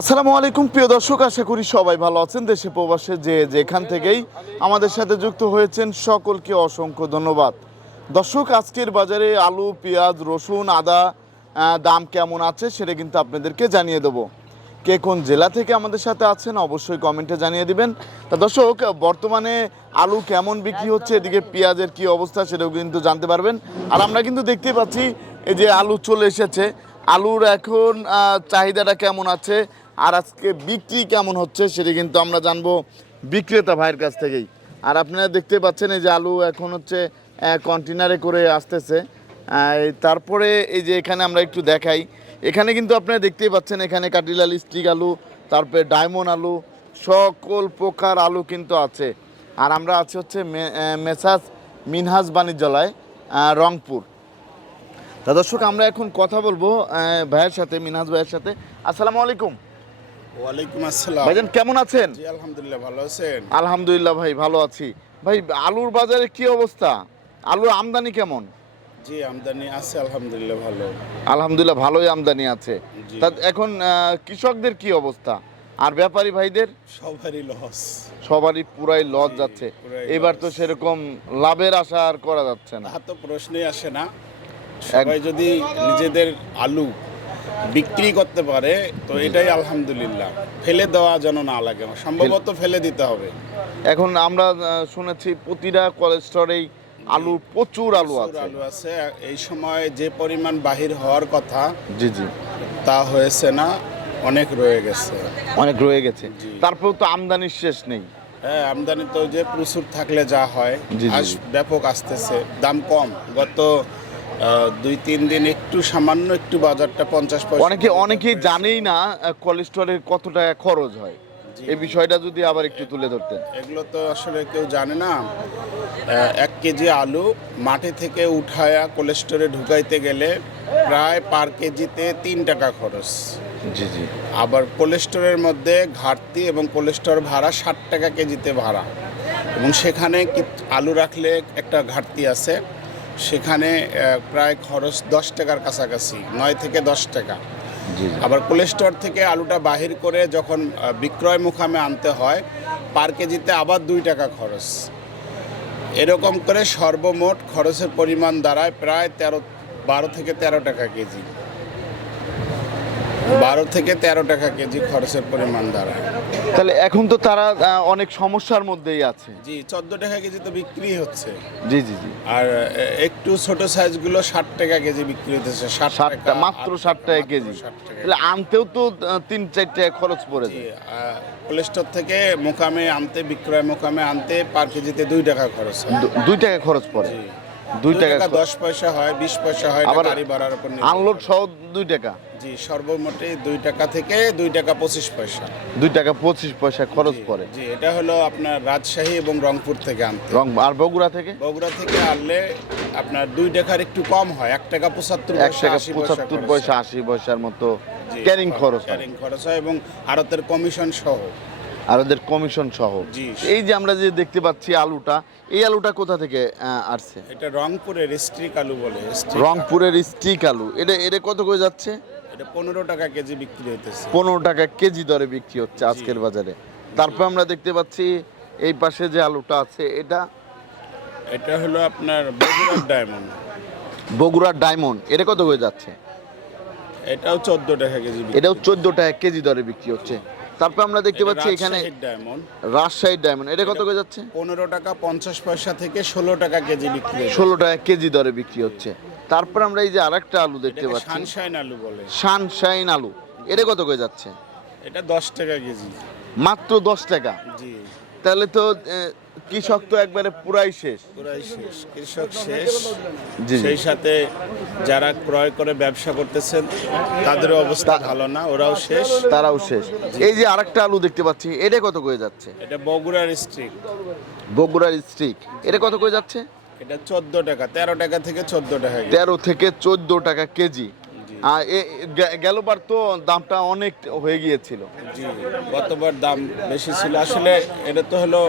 আসসালামু আলাইকুম, প্রিয় দর্শক, আশা করি সবাই ভালো আছেন দেশে প্রবাসে যে যেখান থেকেই আমাদের সাথে যুক্ত হয়েছেন সকলকে অসংখ্য ধন্যবাদ। দর্শক, আজকের বাজারে আলু, পেঁয়াজ, রসুন, আদা দাম কেমন আছে সেটা কিন্তু আপনাদেরকে জানিয়ে দেবো। কে কোন জেলা থেকে আমাদের সাথে আছেন অবশ্যই কমেন্টে জানিয়ে দিবেন। তা দর্শক, বর্তমানে আলু কেমন বিক্রি হচ্ছে, এদিকে পেঁয়াজের কি অবস্থা সেটাও কিন্তু জানতে পারবেন। আর আমরা কিন্তু দেখতে পাচ্ছি এই যে আলু চলে এসেছে। আলুর এখন চাহিদাটা কেমন আছে? আর আজকে বিক্রি কেমন হচ্ছে সেটা কিন্তু আমরা জানব বিক্রেতা ভাইয়ের কাছ থেকেই। আর আপনারা দেখতে পাচ্ছেন এই যে আলু এখন হচ্ছে কন্টেনারে করে আসতেছে। তারপরে এই যে এখানে আমরা একটু দেখাই। এখানে কিন্তু আপনারা দেখতেই পাচ্ছেন এখানে কাটিলাল স্টিক আলু, তারপরে ডায়মন্ড আলু, সকল প্রকার আলু কিন্তু আছে। আর আমরা আছি হচ্ছে মেসাজ মিনহাজ বাণিজ্যালয় রংপুর। তা দর্শক, আমরা এখন কথা বলব ভাইয়ের সাথে, মিনহাজ ভাইয়ের সাথে। আসসালামু আলাইকুম। ওয়ালাইকুম আসসালাম। ভাইজান কেমন আছেন? জি আলহামদুলিল্লাহ ভালো আছেন? আলহামদুলিল্লাহ ভাই ভালো আছি। ভাই আলুর বাজারে কি অবস্থা? আলুর আমদানি কেমন? জি আমদানি আছে আলহামদুলিল্লাহ ভালো। আলহামদুলিল্লাহ ভালোই আমদানি আছে। তা এখন কৃষকদের কি অবস্থা? আর ব্যাপারী ভাইদের? সবারই লস সবারই পুরাই লস যাচ্ছে। এবার তো সেরকম লাভের আশা আর করা যাচ্ছে না। তো প্রশ্নই আসে না। সবাই যদি নিজেদের আলু বিক্রি করতে পারে তো এটাই আলহামদুলিল্লাহ। ফেলে দেওয়া যেন না লাগে সম্ভবত ফেলে দিতে হবে। এখন আমরা শুনেছি প্রতিটা কোলেস্টরেই আলু প্রচুর আলু আছে। আলু আছে। এই সময় যে পরিমাণ বাহির হওয়ার কথা জি জি। তা হয়েছে না অনেক রয়ে গেছে। অনেক রয়ে গেছে। জি। তারপরেও তো আমদানির শেষ নেই। হ্যাঁ আমদানি তো যে প্রচুর থাকলে যা হয়। ব্যাপক আসতেছে দাম কম। গত দুই তিন দিন একটু সামান্য একটু বাজারটা পঞ্চাশ পয়সা অনেকে অনেকেই জানেই না কোলেস্টরের কত টাকা খরচ হয়। এই বিষয়টা যদি আবার একটু তুলে ধরতেন। এগুলো তো আসলে কেউ জানে না। এক কেজি আলু মাঠে থেকে উঠায়া কোলেস্টোরে ঢুকাইতে গেলে প্রায় পার কেজিতে তিন টাকা খরচ। জি জি। আবার কোলেস্টোরের মধ্যে ঘাটতি এবং কোলেস্টোর ভাড়া ষাট টাকা কেজিতে ভাড়া। এবং সেখানে কি- আলু রাখলে একটা ঘাটতি আছে। সেখানে প্রায় খরচ দশ টাকার কাছাকাছি নয় থেকে দশ টাকা। আবার কোলেস্টর থেকে আলুটা বাহির করে যখন বিক্রয় মুখামে আনতে হয় পার কেজিতে আবার দুই টাকা খরচ। এরকম করে সর্বমোট খরচের পরিমাণ দাঁড়ায় প্রায় তেরো বারো থেকে তেরো টাকা কেজি। বারো থেকে তেরো টাকা কেজি খরচের পরিমাণ দাঁড়ায় তাহলে এখন তো তারা অনেক সমস্যার মধ্যেই আছে। জি চোদ্দ টাকা কেজি তো বিক্রি হচ্ছে। জি জি জি। আর একটু ছোট সাইজগুলো ষাট টাকা কেজি বিক্রি হতেছে ষাট ষাটটা টাকা মাত্র ষাট টাকা কেজি। 60 তাহলে আনতেও তো তিন চার টাকা খরচ পড়ে যায়। কোলেস্টোর থেকে মোকামে আনতে বিক্রয় মোকামে আনতে পার কেজিতে দুই টাকা খরচ দুই টাকা খরচ পড়ে। দুই টাকা দশ পয়সা হয় বিশ পয়সা হয় আবার গাড়ি ভাড়ার উপর আনলোড সহ দুই টাকা? জি সর্বমোটে দুই টাকা থেকে দুই টাকা পঁচিশ পয়সা। দুই টাকা পঁচিশ পয়সা খরচ পড়ে। জি এটা হলো আপনার রাজশাহী এবং রংপুর থেকে আনতে। রং আর বগুড়া থেকে? বগুড়া থেকে আনলে আপনার দুই টাকার একটু কম হয় এক টাকা পঁচাত্তর এক টাকা পঁচাত্তর পয়সা আশি পয়সার মতো ক্যারিং খরচ ক্যারিং খরচ হয় এবং আড়তের কমিশন সহ। আর ওদের কমিশন সহ। এই যে আমরা যে দেখতে পাচ্ছি আলুটা এই আলুটা কোথা থেকে আসছে? এটা রংপুরের স্ট্রিক আলু বলে রংপুরের স্টিক আলু। এটা এটা কত করে যাচ্ছে? এটা পনেরো টাকা কেজি বিক্রি হইতেছে। পনেরো টাকা কেজি দরে বিক্রি হচ্ছে আজকের বাজারে। তারপর আমরা দেখতে পাচ্ছি এই পাশে যে আলুটা আছে এটা? এটা হলো আপনার বগুড়ার ডায়মন্ড। বগুড়ার ডায়মন্ড। এটা কত করে যাচ্ছে? এটাও চোদ্দ টাকা কেজি এটাও চোদ্দ টাকা কেজি দরে বিক্রি হচ্ছে। তারপর আমরা দেখতে পাচ্ছি এখানে ডায়মন্ড রাজশাহী ডায়মন্ড এটা কত করে যাচ্ছে? পনেরো টাকা পঞ্চাশ পয়সা থেকে ষোলো টাকা কেজি বিক্রি ষোলো টাকা কেজি দরে বিক্রি হচ্ছে। তারপর আমরা এই যে আরেকটা আলু দেখতে পাচ্ছি। সানশাইন আলু বলে। সানশাইন আলু। এটা কত করে যাচ্ছে? এটা দশ টাকা কেজি। মাত্র দশ টাকা। জি। তাহলে তো কৃষক তো একবারে পুরাই শেষ। পুরাই শেষ কৃষক শেষ। সেই সাথে যারা ক্রয় করে ব্যবসা করতেছেন তাদের অবস্থা ভালো না ওরাও শেষ। তারাও শেষ। এই যে আরেকটা আলু দেখতে পাচ্ছি এটা কত করে যাচ্ছে? এটা বগুড়ার স্ট্রিক বগুড়ার স্ট্রিক এটা কত করে যাচ্ছে? এটা চোদ্দ টাকা তেরো টাকা থেকে চোদ্দ টাকা। তেরো থেকে চোদ্দ টাকা কেজি। গেলবার তো দামটা অনেক হয়ে গিয়েছিল। জি গতবার দাম বেশি ছিল। আসলে এটা তো হলো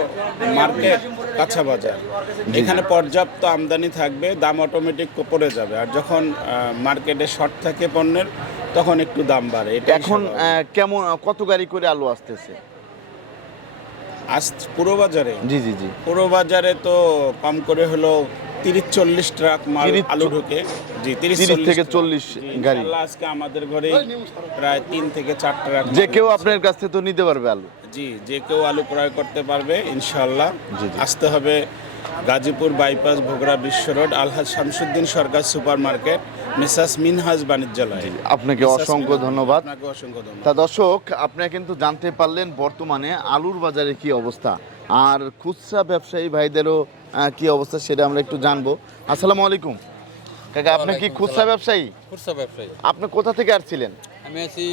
মার্কেট কাঁচা বাজার। এখানে পর্যাপ্ত আমদানি থাকবে দাম অটোমেটিক পড়ে যাবে। আর যখন মার্কেটে শর্ট থাকে পণ্যের তখন একটু দাম বাড়ে। এটা এখন কেমন কত গাড়ি করে আলু আসতেছে? আজ পুরো বাজারে? জি জি জি। পুরো বাজারে তো কম করে হলো তিরিশ চল্লিশ ট্রাক মাল আলু ঢুকে। জি তিরিশ থেকে চল্লিশ গাড়ি। আজকে আমাদের ঘরে প্রায় তিন থেকে চার ট্রাক যে কেউ আপনার কাছ থেকে তো নিতে পারবে আলু। জি যে কেউ আলু ক্রয় করতে পারবে জি। আসতে হবে Gazipur bypass Bhogra Bishwa road Alhaj Shamsuddin Sarkar super market messrs Minhaj বাণিজ্যালয়। আপনাকে অসংখ্য ধন্যবাদ। আপনাকে অসংখ্য ধন্যবাদ। তা দর্শক আপনারা কিন্তু জানতে পারলেন বর্তমানে আলুর বাজারে কি অবস্থা। আর খুচরা ব্যবসায়ী ভাইদেরও কি অবস্থা সেটা আমরা একটু জানব। আসসালামু আলাইকুম। কাকা আপনি কি খুচরা ব্যবসায়ী? খুচরা ব্যবসায়ী। আপনি কোথা থেকে আসছিলেন? আমি আছি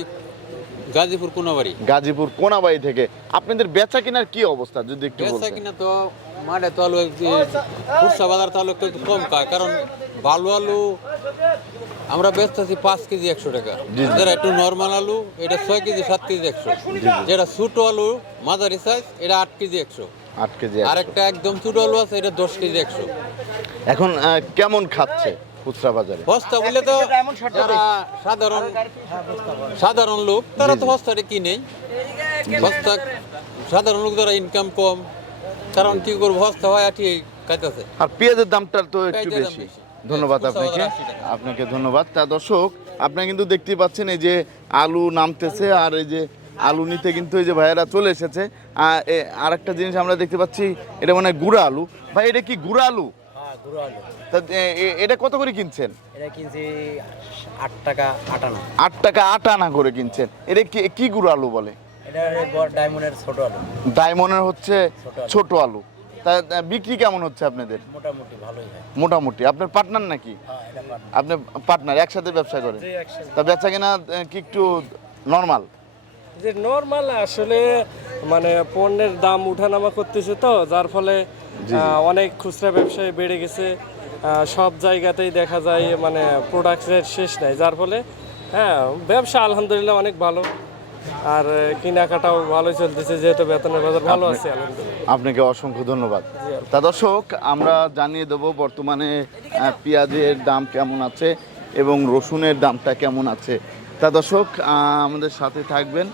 গাজীপুর কোনাবাড়ি। গাজীপুর কোনাবাড়ি থেকে। আপনাদের বেচা কেনার কি অবস্থা যদি একটু বেচা কিনা তো মাঠে তো আলু খুচরা বাজার তো আলু একটু কম কারণ ভালো আলু আমরা বেচতেছি পাঁচ কেজি একশো টাকা। যেটা একটু নর্মাল আলু এটা ছয় কেজি সাত কেজি একশো। যেটা ছোটো আলু মাঝারি সাইজ এটা আট কেজি একশো। আট কেজি আর একটা একদম ছোটো আলু আছে এটা দশ কেজি একশো। এখন কেমন খাচ্ছে খুচরা বাজারে? বস্তা বললে তো যারা সাধারণ সাধারণ লোক তারা তো বস্তাটা কিনেই বস্তা সাধারণ লোক যারা ইনকাম কম কারণ কি করব বস্তা হয় আটি খাইতেছে। আর পেঁয়াজের দামটা তো একটু বেশি। ধন্যবাদ আপনাকে। বাজার 80 টাকা। আপনাকে ধন্যবাদ। তা দর্শক আপনারা কিন্তু দেখতেই পাচ্ছেন এই যে আলু নামতেছে আর এই যে আলু নিতে কিন্তু এই যে ভাইয়েরা চলে এসেছে। আর একটা জিনিস আমরা দেখতে পাচ্ছি এটা মানে গুঁড়া আলু। ভাই এটা কি গুঁড়া আলু? হ্যাঁ গুঁড়ো আলু। তা এ- এ- এটা কত করে কিনছেন? এটা কিনছি আট টাকা আটান্ন আট টাকা আট আনা করে কিনছেন। এটা কি কি গুঁড়ো আলু বলে? এটা ডায়মন্ডের ছোট আলু। ডায়মন্ডের হচ্ছে ছোট আলু। তা বিক্রি কেমন হচ্ছে আপনাদের? মোটামুটি ভালোই হয়। মোটামুটি। আপনার পার্টনার নাকি? হ্যাঁ আপনি পার্টনার একসাথে ব্যবসা করেন? তা বেচা কিনা কি একটু নর্মাল যে নর্মাল আসলে মানে পণ্যের দাম উঠানামা করতেছে তো যার ফলে অনেক খুচরা ব্যবসায় বেড়ে গেছে। সব জায়গাতেই দেখা যায় মানে প্রোডাক্টের শেষ নাই। যার ফলে হ্যাঁ ব্যবসা আলহামদুলিল্লাহ অনেক ভালো। আর কেনাকাটাও ভালোই চলতেছে যেহেতু বেতনের বাজার ভালো আছে আপনাকে অসংখ্য ধন্যবাদ। তা দর্শক আমরা জানিয়ে দেব বর্তমানে পেঁয়াজের দাম কেমন আছে এবং রসুনের দামটা কেমন আছে। তা দর্শক আমাদের সাথে থাকবেন।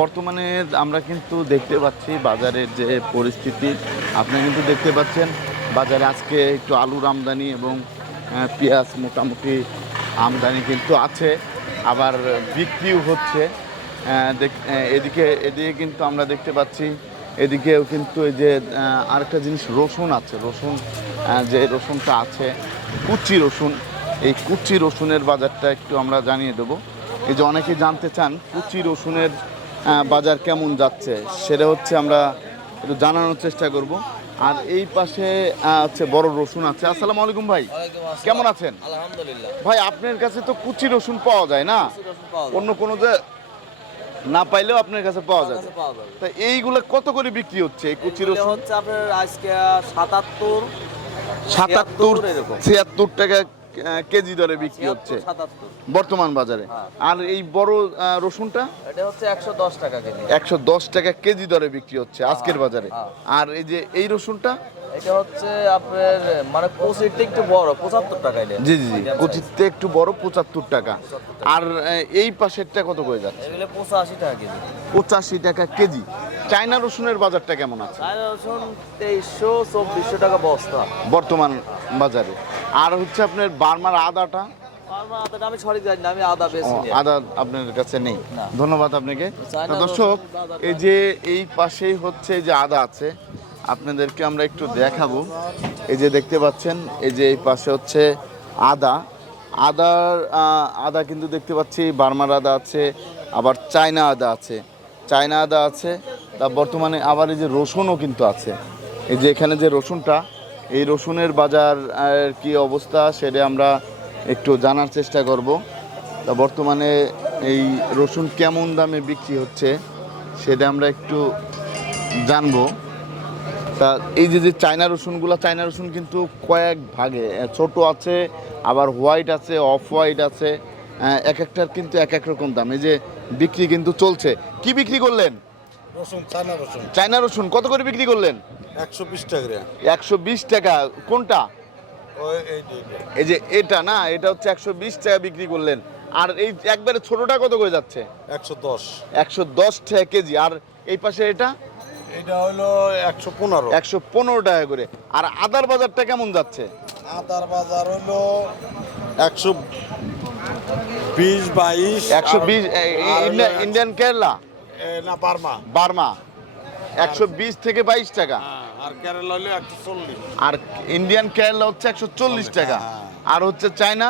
বর্তমানে আমরা কিন্তু দেখতে পাচ্ছি বাজারের যে পরিস্থিতি। আপনি কিন্তু দেখতে পাচ্ছেন বাজারে আজকে একটু আলুর আমদানি এবং পেঁয়াজ মোটামুটি আমদানি কিন্তু আছে। আবার বিক্রিও হচ্ছে। এদিকে এদিকে কিন্তু আমরা দেখতে পাচ্ছি এদিকেও কিন্তু এই যে আরেকটা জিনিস রসুন আছে রসুন যে রসুনটা আছে কুচি রসুন এই কুচি রসুনের বাজারটা একটু আমরা জানিয়ে দেবো। এই যে অনেকে জানতে চান কুচি রসুনের বাজার কেমন যাচ্ছে সেটা হচ্ছে আমরা একটু জানানোর চেষ্টা করব। আর এই পাশে হচ্ছে বড় রসুন আছে। আসসালামু আলাইকুম ভাই। কেমন আছেন? আলহামদুলিল্লাহ। ভাই আপনার কাছে তো কুচি রসুন পাওয়া যায় না? অন্য কোনো যে না পাইলেও আপনার কাছে পাওয়া যাবে। তা এইগুলো কত করে বিক্রি হচ্ছে এই কুচি রসুন হচ্ছে আপনার আজকে সাতাত্তর সাতাত্তর 76 ছিয়াত্তর টাকা কেজি দরে বিক্রি হচ্ছে। বর্তমান বাজারে। আর এই বড় রসুনটা? এটা হচ্ছে একশো দশ টাকা কেজি। একশো দশ টাকা কেজি দরে বিক্রি হচ্ছে আজকের বাজারে। হ্যাঁ। আর এই যে এই রসুনটা? এটা হচ্ছে আপনার মানে পঁচিশটা একটু বড় পঁচাত্তর টাকা জি জি জি। কুচিতে একটু বড় পঁচাত্তর টাকা আর এই পাশেরটা কত করে যাচ্ছে? এগুলো পঁচাশি টাকা কেজি। পঁচাশি টাকা কেজি। চায়না রসুনের বাজারটা কেমন আছে? আর রসুন তেইশশো চব্বিশশো টাকা বস্তা। বর্তমান বাজারে। আর হচ্ছে আপনার বার্মার আদাটা? আমি জানি আমি আদা। আদা আপনার কাছে নেই। ধন্যবাদ আপনাকে। চায়না দর্শক এই যে এই পাশেই হচ্ছে যে আদা আছে আপনাদেরকে আমরা একটু দেখাবো। এই যে দেখতে পাচ্ছেন, এই যে এই পাশে হচ্ছে আদা। আদার আদা কিন্তু দেখতে পাচ্ছি, বার্মার আদা আছে, আবার চায়না আদা আছে। চায়না আদা আছে, তা বর্তমানে আবার এই যে রসুনও কিন্তু আছে। এই যে এখানে যে রসুনটা, এই রসুনের বাজার কি অবস্থা সেটা আমরা একটু জানার চেষ্টা করব। তা বর্তমানে এই রসুন কেমন দামে বিক্রি হচ্ছে, সেটা আমরা একটু জানব। তা এই যে যে চায়না রসুনগুলো চায়না রসুন কিন্তু কয়েক ভাগে ছোট আছে আবার হোয়াইট আছে অফ হোয়াইট আছে এক একটার কিন্তু এক এক রকম দাম। এই যে বিক্রি কিন্তু চলছে। কি বিক্রি করলেন? রসুন রসুন। চায়না রসুন। কত করে বিক্রি করলেন? একশো বিশ টাকা। একশো বিশ টাকা। কোনটা? এই এই যে এটা না এটা হচ্ছে একশো বিশ টাকা বিক্রি করলেন। আর এই একবারে ছোটটা কত করে যাচ্ছে? একশো দশ। একশো দশ টাকা কেজি। আর এই পাশে এটা? এটা হলো একশো পনেরো। একশো পনেরো টাকা করে। আর আদার বাজারটা কেমন যাচ্ছে? আদার বাজার হলো একশো বিশ বাইশ একশো বিশ ইন্ডিয়ান কেরালা? না বার্মা। বার্মা। একশো বিশ থেকে বাইশ টাকা। আর কেরালা হলো একশো চল্লিশ। আর ইন্ডিয়ান কেরালা হচ্ছে একশো চল্লিশ টাকা। হ্যাঁ। আর হচ্ছে চায়না?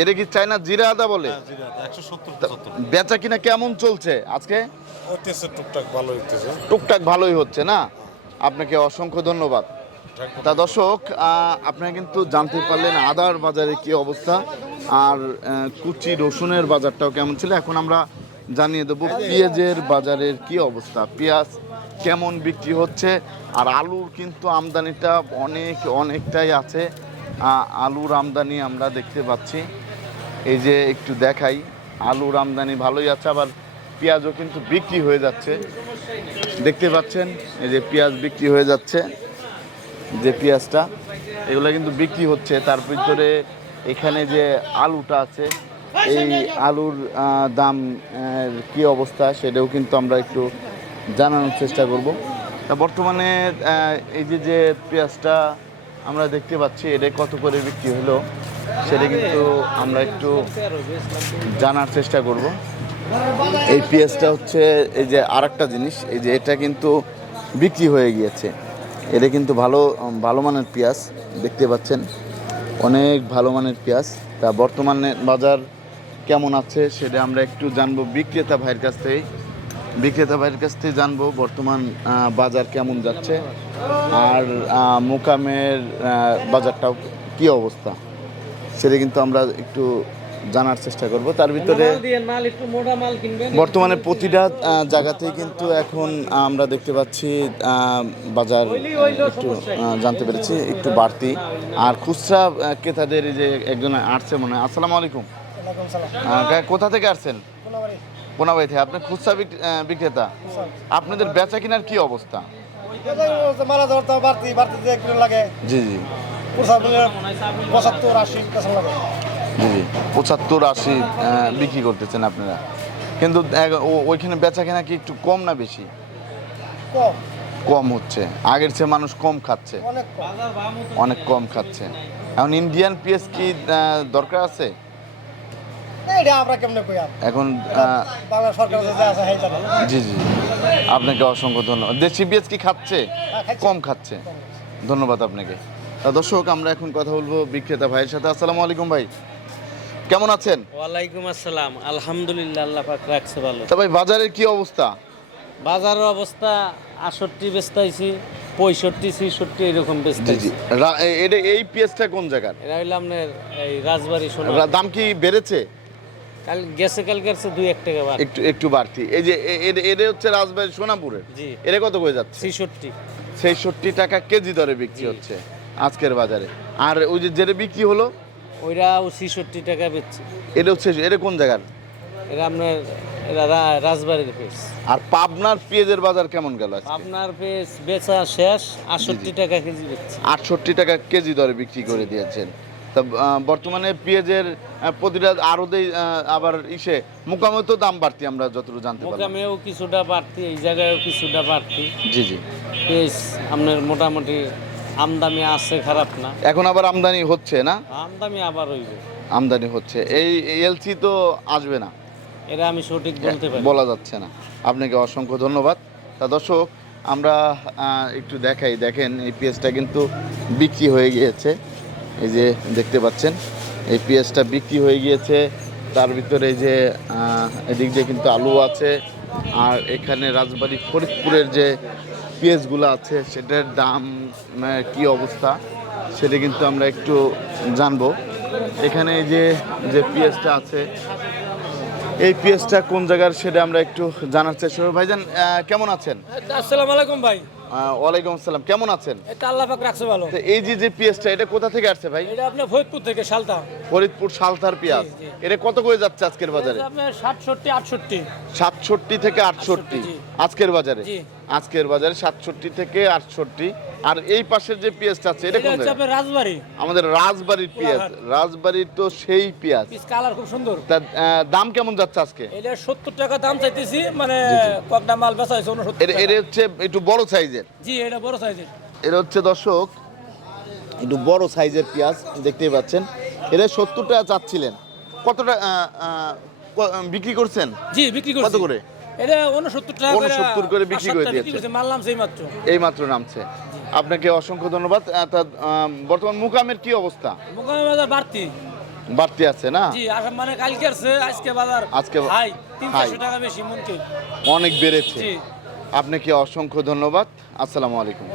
এটা কি চায়না জিরা আদা বলে? হ্যাঁ, বেচা কিনা কেমন চলছে আজকে? টুকটাক ভালো হইতেছে। টুকটাক ভালোই হচ্ছে না? আপনাকে অসংখ্য ধন্যবাদ। তা দর্শক আপনারা কিন্তু জানতে পারলেন আদার বাজারে কি অবস্থা। আর কুচি রসুনের বাজারটাও কেমন ছিল? এখন আমরা জানিয়ে দেবো পেঁয়াজের বাজারের কি অবস্থা। পেঁয়াজ কেমন বিক্রি হচ্ছে? আর আলুর কিন্তু আমদানিটা অনেক অনেকটাই আছে। আলুর আমদানি আমরা দেখতে পাচ্ছি। এই যে একটু দেখাই, আলুর আমদানি ভালোই আছে, আবার পেঁয়াজও কিন্তু বিক্রি হয়ে যাচ্ছে। দেখতে পাচ্ছেন, এই যে পেঁয়াজ বিক্রি হয়ে যাচ্ছে, যে পেঁয়াজটা, এগুলো কিন্তু বিক্রি হচ্ছে। তার ভিতরে এখানে যে আলুটা আছে, এই আলুর দাম কি অবস্থা সেটাও কিন্তু আমরা একটু জানানোর চেষ্টা করব। বর্তমানে এই যে যে পেঁয়াজটা আমরা দেখতে পাচ্ছি এটা কত করে বিক্রি হলো, সেটা কিন্তু আমরা একটু জানার চেষ্টা করব। এই পেঁয়াজটা হচ্ছে, এই যে আরেকটা জিনিস, এই যে এটা কিন্তু বিক্রি হয়ে গিয়েছে। এটা কিন্তু ভালো ভালো মানের পেঁয়াজ, দেখতে পাচ্ছেন, অনেক ভালো মানের পেঁয়াজ। তা বর্তমানে বাজার কেমন আছে সেটা আমরা একটু জানব বিক্রেতা ভাইয়ের কাছ থেকে বিক্রেতা ভাইয়ের কাছ থেকে জানব বর্তমান বাজার কেমন যাচ্ছে। আর মোকামের বাজারটাও কি অবস্থা? সেটা কিন্তু আমরা একটু জানার চেষ্টা করব। তার ভিতরে বর্তমানে প্রতিটা জায়গাতেই কিন্তু এখন আমরা দেখতে পাচ্ছি বাজার একটু জানতে পেরেছি একটু বাড়তি। আর খুচরা ক্রেতাদের যে একজন আসছে মনে হয়। আসসালামু আলাইকুম। কোথা থেকে আসছেন? কোনাবাড়ি থেকে আপনি খুচরা বিক- বিক্রেতা। আপনাদের বেচা কেনার কি অবস্থা? মালা ধর তো বাড়তি বাড়তি যে কিলো লাগে। জি জি। পঁচাত্তর আশি লাগে। জি জি। পঁচাত্তর আশি বিক্রি করতেছেন আপনারা। কিন্তু ওইখানে বেচা কেনা কি একটু কম না বেশি? কম। কম হচ্ছে। আগের চেয়ে মানুষ কম খাচ্ছে। অনেক কম। খাচ্ছে। এখন ইন্ডিয়ান পিএস কি দরকার আছে এইটা আমরা কেমনে কই আর এখন আহ, বাংলা সরকার যে আছে সেই জানে। জি জি আপনাকে অসংখ্য ধন্যবাদ। দেশি পিএস কি খাচ্ছে? খাচ্ছে। কম খাচ্ছে। ধন্যবাদ আপনাকে। তা দর্শক আমরা এখন কথা বলব বিক্রেতা ভাইয়ের সাথে। আসসালামু আলাইকুম ভাই। কেমন আছেন? ওয়ালাইকুম আসসালাম। আলহামদুলিল্লাহ আল্লাহ পাক রাখছে ভালো। তা ভাই বাজারের কি অবস্থা? বাজারের অবস্থা আটষট্টি বেচতাইছি পঁয়ষট্টি ছিষট্টি এরকম জি এটা এই পিএসটা কোন জায়গার? এরা হইল আপনার এই রাজবাড়ি সোনা দাম কি বেড়েছে? কাল গেছে কাল গেছে দুই এক টাকা একটু একটু বাড়তি। এই যে এটা হচ্ছে রাজবাড়ি সোনাপুরের। জি। এটা কত যাচ্ছে? ছিষট্টি। ছেষট্টি টাকা কেজি দরে বিক্রি হচ্ছে আজকের বাজারে। আর ওই যে যেটা বিক্রি হলো? ছিষট্টি টাকা বেচছে। এটা হচ্ছে এটা কোন জায়গার? এরা আপনার রাজবাড়ির পেস আর পাবনার পেঁয়াজের বাজার কেমন গেল? আপনার বেচা শেষ আটষট্টি টাকা কেজি বেচছে। আটষট্টি টাকা কেজি দরে বিক্রি করে দিয়েছেন। তা বর্তমানে পেঁয়াজের প্রতিটা আরোদেই আবার ইসে মোকামে তো দাম বাড়তি আমরা যতটুকু জানতে পারলাম। মোকামেও কিছুটা বাড়তি এই জায়গায়ও কিছুটা বাড়তি। জি জি। পেস আপনার মোটামুটি আমদানি আছে খারাপ না। এখন আবার আমদানি হচ্ছে না? আমদানি আবার হইবে। আমদানি হচ্ছে। এই এলসি তো আসবে না। এটা আমি সঠিক বলতে পারি। বলা যাচ্ছে না। আপনাকে অসংখ্য ধন্যবাদ। তা দর্শক আমরা একটু দেখাই। দেখেন এই পেঁয়াজটা কিন্তু বিক্রি হয়ে গিয়েছে। এই যে দেখতে পাচ্ছেন, এই পেঁয়াজটা বিক্রি হয়ে গিয়েছে। তার ভিতরে এই যে এদিক দিয়ে কিন্তু আলু আছে, আর এখানে রাজবাড়ি ফরিদপুরের যে পেঁয়াজগুলো আছে, সেটার দাম কি অবস্থা, সেটা কিন্তু আমরা একটু জানব। এখানে এই যে যে পেঁয়াজটা আছে, এই পেঁয়াজটা কোন জায়গার, সেটা আমরা একটু জানার চেষ্টা করব। ভাইজান কেমন আছেন? আসসালামু আলাইকুম ভাই। ওয়ালাইকুম আসসালাম। কেমন আছেন? এটা আল্লাহ পাক রাখছে ভালো। এই যে যে পেঁয়াজটা এটা কোথা থেকে আসছে ভাই? এটা আপনার ফরিদপুর থেকে শালতা ফরিদপুর সালতার পেঁয়াজ। এটা কত করে যাচ্ছে আজকের বাজারে? আপনার ষাটষট্টি আটষট্টি। সাতষট্টি থেকে আটষট্টি। জি। আজকের বাজারে? জি। আজকের বাজারে সাতষট্টি থেকে আটষট্টি। আর এই পাশের যে পেঁয়াজটা আছে এটা কোন রাজবাড়ি। আমাদের রাজবাড়ির পেঁয়াজ। রাজবাড়ির তো সেই পেঁয়াজ। কালার খুব সুন্দর। দাম কেমন যাচ্ছে আজকে? এটা সত্তর টাকা দাম চাইতেছি মানে কয়েকটা মাল বেচা হয়েছে হচ্ছে একটু বড় সাইজের। জি এটা বড় সাইজের। হচ্ছে দর্শক একটু বড় সাইজের পেঁয়াজ দেখতেই পাচ্ছেন। এটা সত্তর টাকা চাচ্ছিলেন। কতটা বিক্রি করছেন? জি বিক্রি কত করে? এটা উনসত্তর টাকা করে 69 করে বিক্রি করে দিয়েছে। করছে, মারলাম মাত্র। এই মাত্র নামছে। আপনাকে অসংখ্য ধন্যবাদ। বর্তমান মুকামের কি অবস্থা? বাজার বাড়তি। বাড়তি আছে না? জি আর মানে কালকে আজকে বাজার আজকে হাই টাকা বেশি মনকে। অনেক বেড়েছে। জি। আপনাকে অসংখ্য ধন্যবাদ। আসসালামু আলাইকুম।